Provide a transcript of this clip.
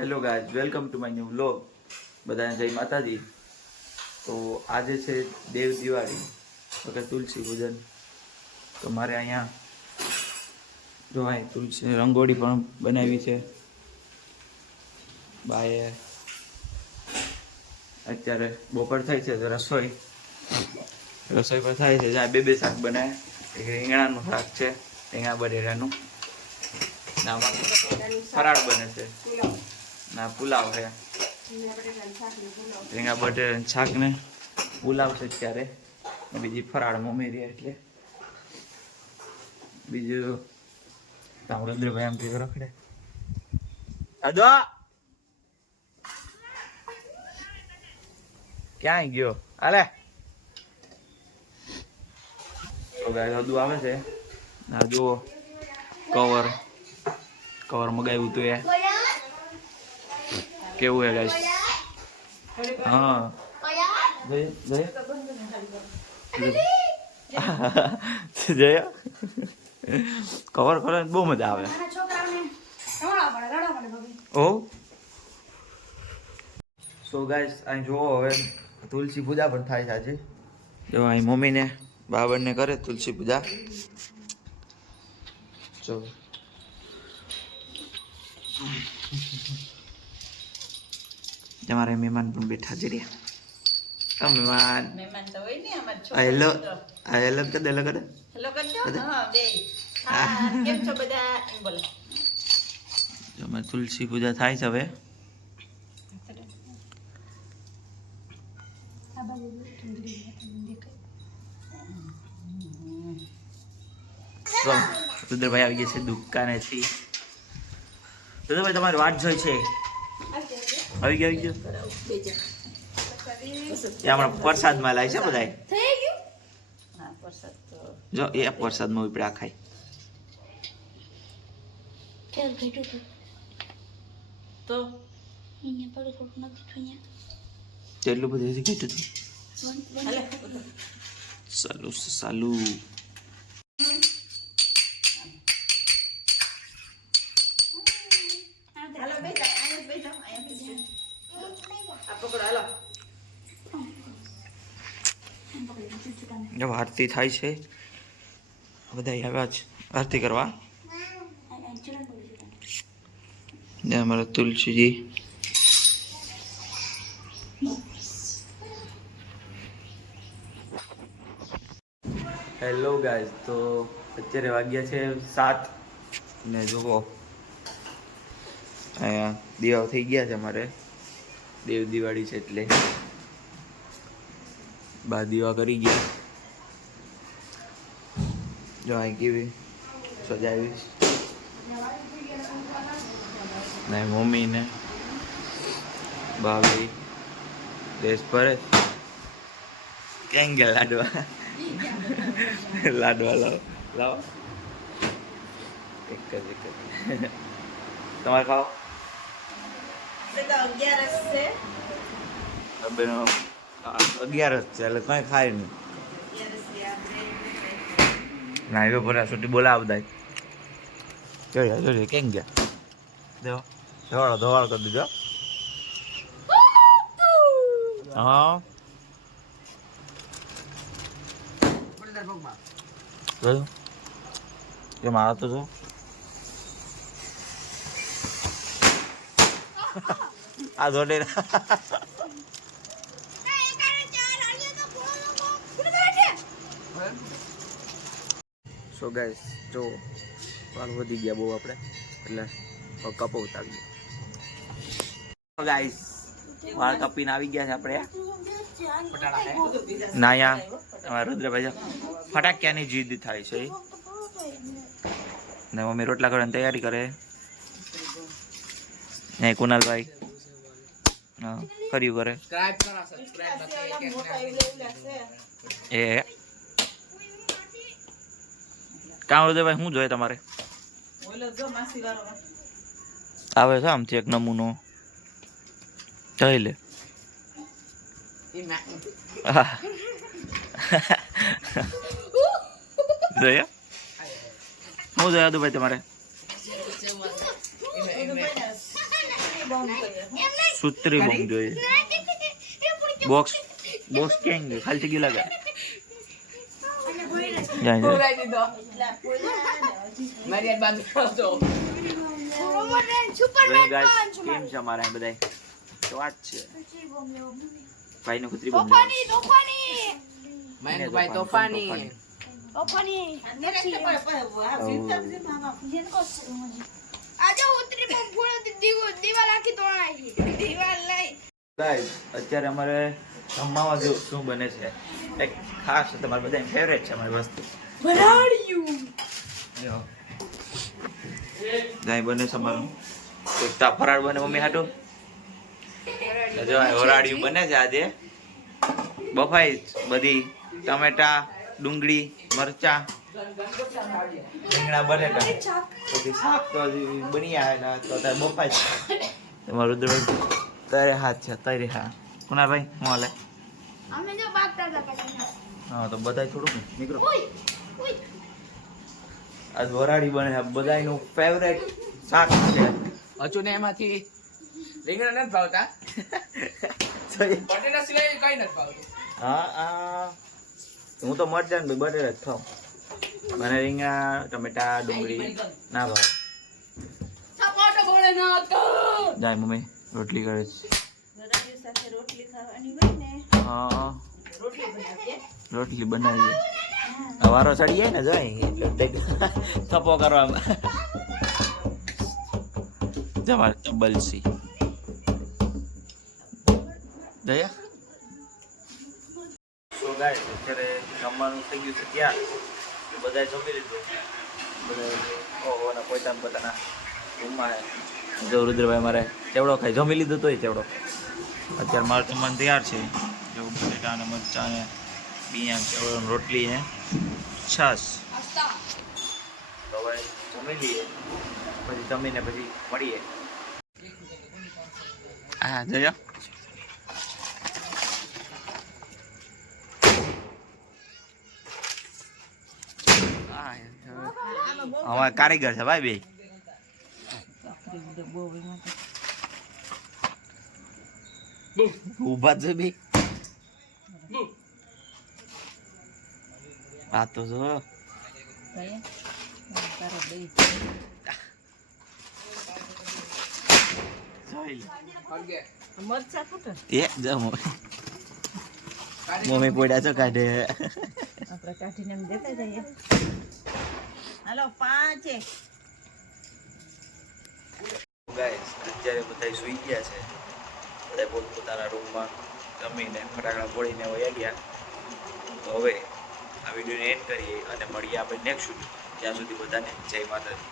Hello guys, welcome to my new vlog. બધાને જય માતાજી. તો આજે છે દેવ દિવાળી, તો કે તુલસી પૂજન. તો મારે અહીંયા જો અહીં તુલસી રંગોળી પણ બનાવી છે બાએ. અત્યારે બપોર થાય છે તો રસોઈ પર થાય છે. જ્યાં બે શાક બનાવે. એક રીંગણાનું શાક છે, રીંગણા બટેટાનું. આમાં ફરાળ બને છે ના પુલાવ છે. રીંગણા બટેટાનું શાક ને પુલાવ છે અત્યારે. બીજી ફરાળ મમ્મી એટલે બીજું તામરેન્દ્રભાઈ આમ થી રખડે. અદો ક્યાં ગયો? આલે તો ગાય અદુ આવે છે. આ જુઓ કવર મગાવ્યું તું એ કેવું હે ગાઈસ? હા જય કવર કરે બહુ મજા આવે. ઓ સો ગાઈસ અહીં જુઓ, હવે તુલસી પૂજા પણ થાય છે આજે. જો અહીં મમ્મીને બાબરને કરે તુલસી પૂજા. જો તમારે મહેમાન પણ બેઠા છે રહ્યા. મહેમાન તો હોય ને અમાર છોકરા. હેલો હેલો કર દે, હેલો કર દે, હેલો કર દો. હા બે કેમ છો બધા એમ બોલો. જો મે તુલસી પૂજા થાય છે હવે. રુદ્રભાઈ આવી ગયા છે દુકાનેથી. રુદ્રભાઈ તમારી વાટ જોઈ છે. આવી ગયો હમણાં પ્રસાદમાં લાવી છે બધા. જો એ પ્રસાદમાં ઉપડા ખાય. તો કેટલું બધું હજી કીધું હતું. સાલું આરતી થાય છે. બધા આવ્યા છે આરતી કરવા. અમારા તુલસીજી હેલો ગાઈઝ, તો અત્યારે વાગ્યા છે 7 ને જુઓ અહીંયા દીવા થઈ ગયા છે. અમારે દેવ દિવાળી છે એટલે બા દીવા કરી ગયા. જો અહીં કેવી સજાવી ને મમ્મી ને ભાભી દેશ ભરે. ક્યાં ગયા લાડવા? લાડવા લાવો એક જ તમારે ખાઓ. બેનો 11 છે એટલે કઈ ખાય નહીં. ના એવો ભરા છોટી બોલાવ દાય. જોઈએ કેમ ગયા? દેવો ધોવાળો કરી દીધો. હા એ મારા તો જો આ જોડે સો ગાઈસ જો વાળ વધી ગયા બહુ આપણે એટલે કપો ઉતારી ગયા. ગાઈસ વાળ કાપીને આવી ગયા છે આપણે. ના અહીંયા રુદ્રભાઈ ફટાકિયાની જીદ થાય છે ને મમ્મી રોટલા કરવાની તૈયારી કરે. ને કુનાલભાઈ હા કર્યું કરે એ કામ. રુદ્રભાઈ શું જોઈએ તમારે? આવે છે આમથી એક નમૂનો જોઈ લે. જોયા શું જોયા હતું ભાઈ તમારે? સૂત્રી બોમ્બ જોઈએ. બોક્સ બોક્સ ક્યાં ગયું? ખાલી થઈ ગયું લાગે. કેમ છે અમારા બધા? તો વાત છે ભાઈ નો કુતરી બોમ્બ મયંકભાઈ તોફાની અત્યારે અમારે જમવામાં જો શું બને છે એક ખાસ તમારે બધા ફેવરેટ છે અમારી વસ્તુ ગાય બને છે અમારું એક ફરાળ બને મમ્મી હાટું જો વરાળિયું બને છે આજે બફાઈ બધી ટમેટા ડુંગળી મરચા રીંગણા બટેટા પછી શાક તો બની આવેલા તો અત્યારે બફાય છે તમારું રુદ્ર તારે હાથ છે તારે હા કુનાભાઈ હું હાલે હા તો બધા થોડુંક નીકળો આજ વરાળી બને છે બધાનું ફેવરેટ શાક છે અચુ ને એમાંથી રીંગણા નથી ભાવતા બટેટા સિવાય કઈ નથી ભાવતું હા હું તો મરચાં ને બટેટા જ ખાઉં મને રીંગણા ટમેટા ડુંગળી ના ભાવે જાય મમ્મી રોટલી કરે છે હા રોટલી બનાવીએ વારો ચડી જાય ને જાય એટલે થપ્પો કરવામાં જવા બલસી જયા અત્યારે જમવાનું થઈ ગયું છે ત્યાં બધા જમી લીધું બધા પોતાના રૂમમાં જો રુદ્રભાઈ મારે ચેવડો ખાઈ જમી લીધું તોય ચેવડો અત્યારે મારું જમવાનું તૈયાર છે જો બટેટા ને મરચા ને બિયા ચેવડો રોટલી ને છાશ તો હવે જમી લઈએ પછી જમીને પછી મળીએ હા જયા અમારે કારીગર છે ભાઈ બે ઉભા છે બે આ તો જો એ જમો મમ્મી પોડ્યા છો કાઢે આપણે કાઢીને એમ દેતા જઈએ હાલો 5 ગાઈસ અત્યારે બધા સુઈ ગયા છે બધા પોતાના રૂમમાં જમીને ફટાકડા ફોડીને વયા ગયા તો હવે આ વિડીયોને એન્ડ કરીએ અને મળીએ આપણે નેક્સ્ટ વિડીયો ત્યાં સુધી બધાને જય માતાજી.